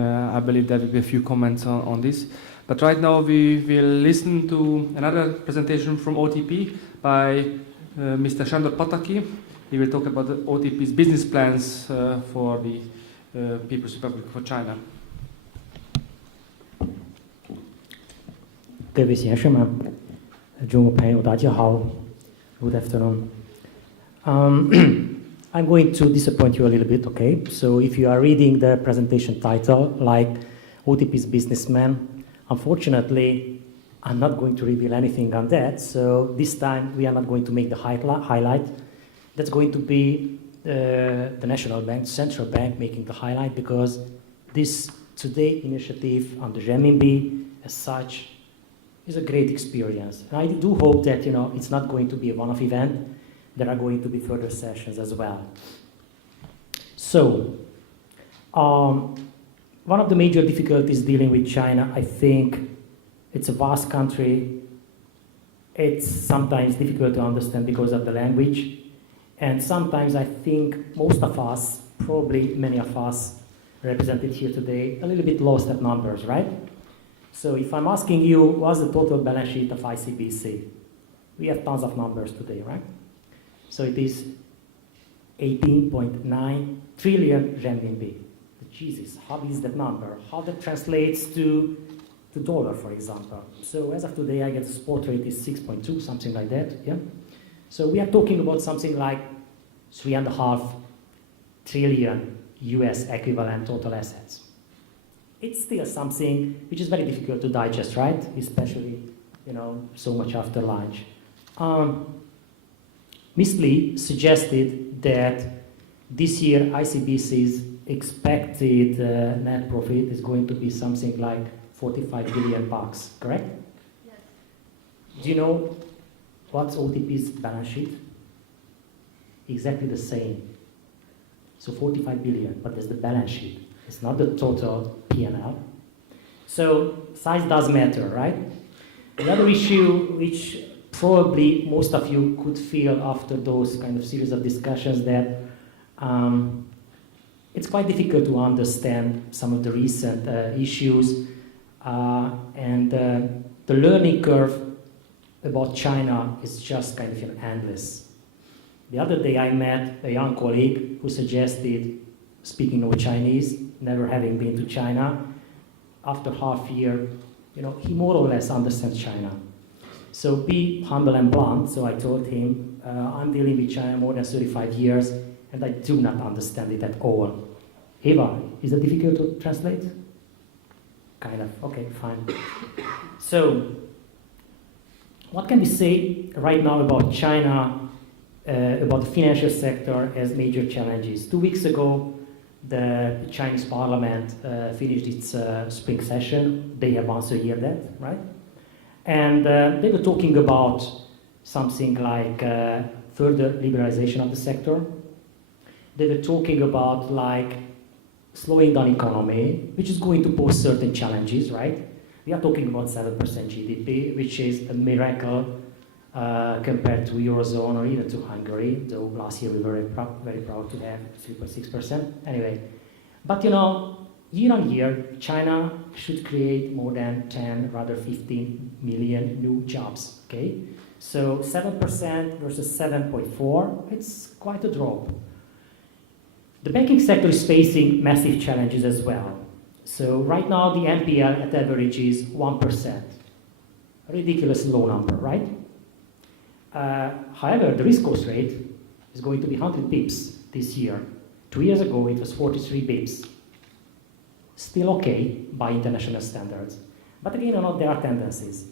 I believe there will be a few comments on this. But right now we will listen to another presentation from OTP by Mr. Sándor Pataki. He will talk about the OTP's business plans for the People's Republic of China. 各位先生们，中国朋友大家好 ，Good afternoon. I'm going to disappoint you a little bit, okay? So if you are reading the presentation title, like OTP's businessman, unfortunately, I'm not going to reveal anything on that. So this time we are not going to make the highlight. That's going to be the National Bank, Central Bank, making the highlight, because this today initiative on the Renminbi as such is a great experience. And I do hope that it's not going to be a one-off event. There are going to be further sessions as well. So, one of the major difficulties dealing with China, I think, it's a vast country. It's sometimes difficult to understand because of the language. And sometimes I think most of us, probably many of us represented here today, a little bit lost at numbers, right? So if I'm asking you, what's the total balance sheet of ICBC? We have tons of numbers today, right? So it is 18.9 trillion renminbi. Jesus, how is that number? How that translates to dollar, for example? So as of today, I guess the spot rate is 6.2, something like that, yeah? So we are talking about something like 3.5 trillion US equivalent total assets. It's still something which is very difficult to digest, right? Especially, so much after lunch. Ms. Lee suggested that this year ICBC's expected net profit is going to be something like 45 billion bucks, correct? Yes. Do you know what's OTP's balance sheet? Exactly the same. So 45 billion, but there's the balance sheet. It's not the total P&L. So size does matter, right? Another issue which probably most of you could feel after those kind of series of discussions that it's quite difficult to understand some of the recent issues and the learning curve about China is just kind of endless. The other day I met a young colleague who suggested speaking no Chinese, never having been to China. After half year, he more or less understands China. So be humble and blunt. So I told him, I'm dealing with China more than 35 years, and I do not understand it at all. Eva, is it difficult to translate? Kind of. Okay, fine. So, what can we say right now about China, about the financial sector as major challenges? 2 weeks ago, the Chinese parliament finished its spring session. They have once a year that, right? And they were talking about something like further liberalization of the sector. They were talking about like slowing down economy, which is going to pose certain challenges, right? We are talking about 7% GDP, which is a miracle compared to Eurozone or even to Hungary, though last year we were very proud to have 3.6%. Anyway, but year on year, China should create more than 10, rather 15 million new jobs, okay? So 7% versus 7.4, it's quite a drop. The banking sector is facing massive challenges as well. So right now the NPL at average is 1%. A ridiculously low number, right? However, the risk cost rate is going to be 100 bips this year. 2 years ago, it was 43 bips. Still okay by international standards. But again, there are tendencies.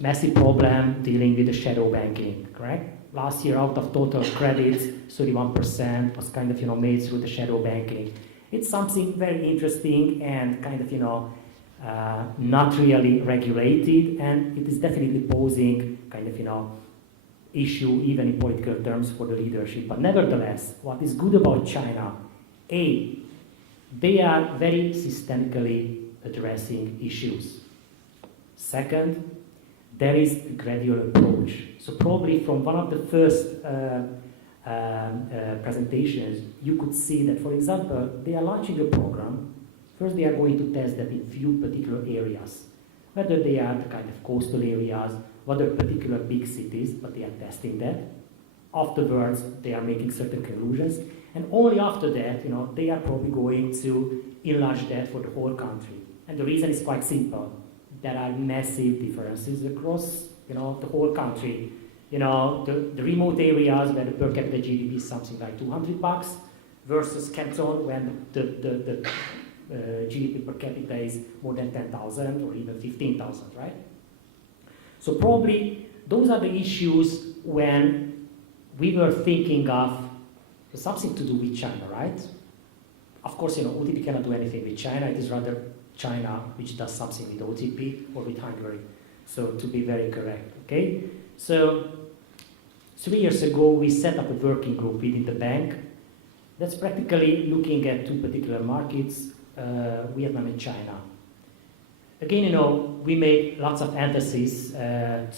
Massive problem dealing with the shadow banking, correct? Last year, out of total credits, 31% was kind of, made through the shadow banking. It's something very interesting and kind of, not really regulated, and it is definitely posing kind of, issue even in political terms for the leadership. But nevertheless, what is good about China, they are very systemically addressing issues. Second, there is a gradual approach. So probably from one of the first presentations, you could see that, for example, they are launching a program First, they are going to test that in few particular areas, whether they are the kind of coastal areas, whether particular big cities, but they are testing that. Afterwards, they are making certain conclusions, and only after that, they are probably going to enlarge that for the whole country. And the reason is quite simple. There are massive differences across, the whole country. The remote areas where the per capita GDP is something like $200 versus Canton when the GDP per capita is more than 10,000 or even 15,000, right? So probably those are the issues when we were thinking of something to do with China, right? Of course, OTP cannot do anything with China. It is rather China which does something with OTP or with Hungary. So to be very correct, okay? So 3 years ago, we set up a working group within the bank that's practically looking at two particular markets, Vietnam and China. Again, we made lots of emphasis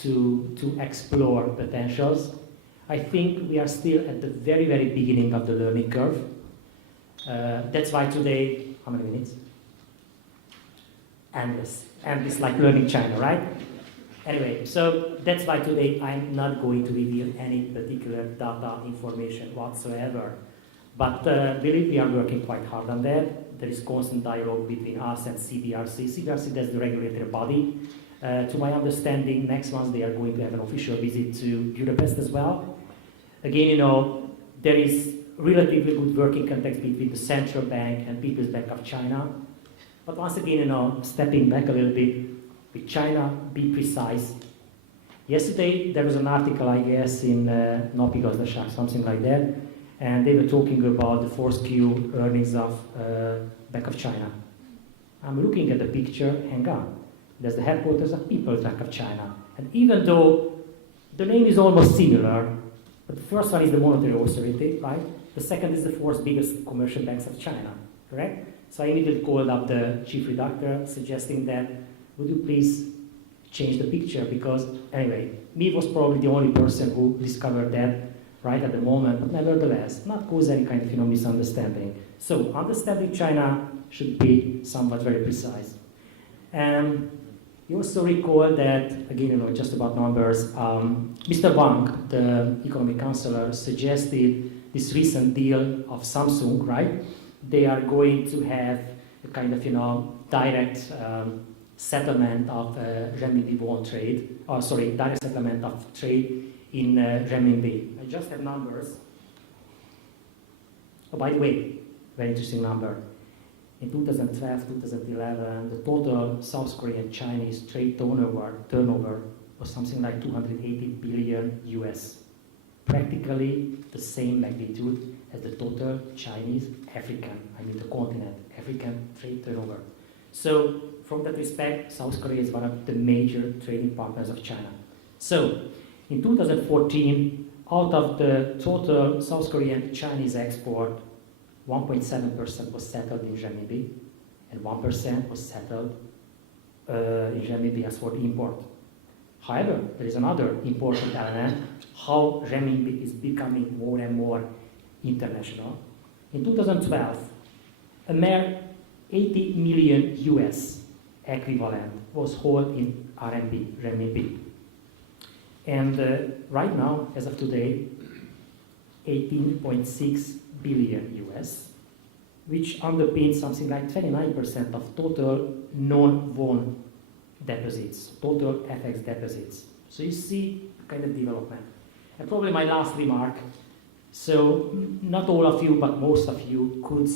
to explore potentials. I think we are still at the very, very beginning of the learning curve. That's why today, how many minutes? Endless. Endless like learning China, right? Anyway, so that's why today I'm not going to reveal any particular data information whatsoever. But believe we are working quite hard on that. There is constant dialogue between us and CBRC. CBRC, that's the regulatory body. To my understanding, next month they are going to have an official visit to Budapest as well. Again, there is relatively good working context between the Central Bank and People's Bank of China. But once again, stepping back a little bit, with China, be precise. Yesterday, there was an article, I guess, in Napi Gazdaság, something like that, and they were talking about the 4Q earnings of Bank of China. I'm looking at the picture, hang on. There's the headquarters of People's Bank of China. And even though the name is almost similar, but the first one is the monetary authority, right? The second is the fourth biggest commercial banks of China, correct? So I immediately called up the chief redactor, suggesting that, would you please change the picture? Because anyway, me was probably the only person who discovered that right at the moment, but nevertheless, not cause any kind of misunderstanding. So understanding China should be somewhat very precise. And you also recall that, again, just about numbers, Mr. Wang, the economic counselor, suggested this recent deal of Samsung, right? They are going to have a kind of, direct settlement of Renminbi bond trade, direct settlement of trade in Renminbi. I just have numbers. Oh, by the way, very interesting number. In 2012, 2011, the total South Korean Chinese trade turnover was something like 280 billion US. Practically the same magnitude as the total Chinese African, the continent, African trade turnover. So from that respect, South Korea is one of the major trading partners of China. So in 2014, out of the total South Korean Chinese export, 1.7% was settled in Renminbi, and 1% was settled in Renminbi as for the import. However, there is another important element, how Renminbi is becoming more and more international. In 2012, a mere 80 million US equivalent was held in RMB, Renminbi. And right now, as of today, 18.6 billion US, which underpins something like 29% of total non-won deposits, total FX deposits. So you see kind of development. And probably my last remark, so not all of you, but most of you could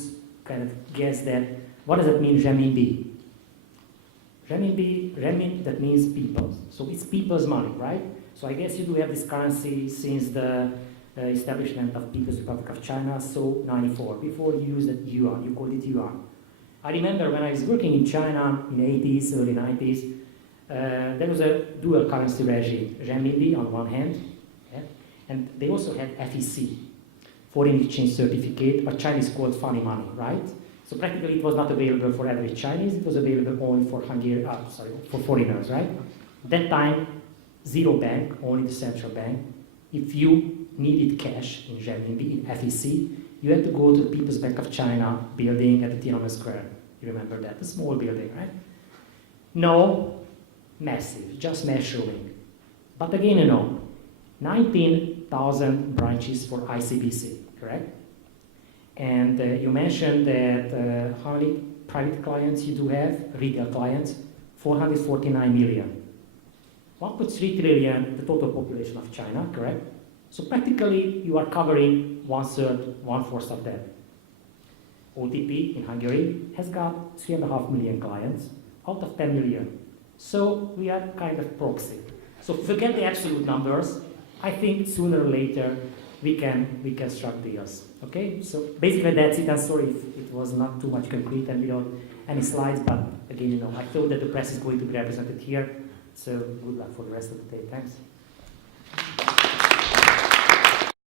kind of guess that, what does that mean, Renminbi? Renmin, that means people. So it's people's money, right? So I guess you do have this currency since the establishment of People's Republic of China, so 94. Before you used it yuan, you called it yuan. I remember when I was working in China in the 80s, early 90s, there was a dual currency regime, renminbi on one hand, yeah, and they also had FEC, foreign exchange certificate, but Chinese called funny money, right? So practically it was not available for average Chinese, it was available only for for foreigners, right? At that time, zero bank, only the central bank. If you needed cash in renminbi, in FEC, you had to go to the People's Bank of China building at the Tiananmen Square. You remember that? A small building, right? No, massive, just measuring. But again, 19,000 branches for ICBC, correct? And you mentioned that how many private clients you do have, retail clients? 449 million. 1.3 trillion, the total population of China, correct? So practically you are covering 1/3, 1/4 of that. OTP in Hungary has got 3.5 million clients out of 10 million. So we are kind of proxy. So forget the absolute numbers. I think sooner or later we can strike deals. Okay? So basically that's it. I'm sorry if it was not too much concrete and without any slides, but again, I thought that the press is going to be represented here. So good luck for the rest of the day. Thanks.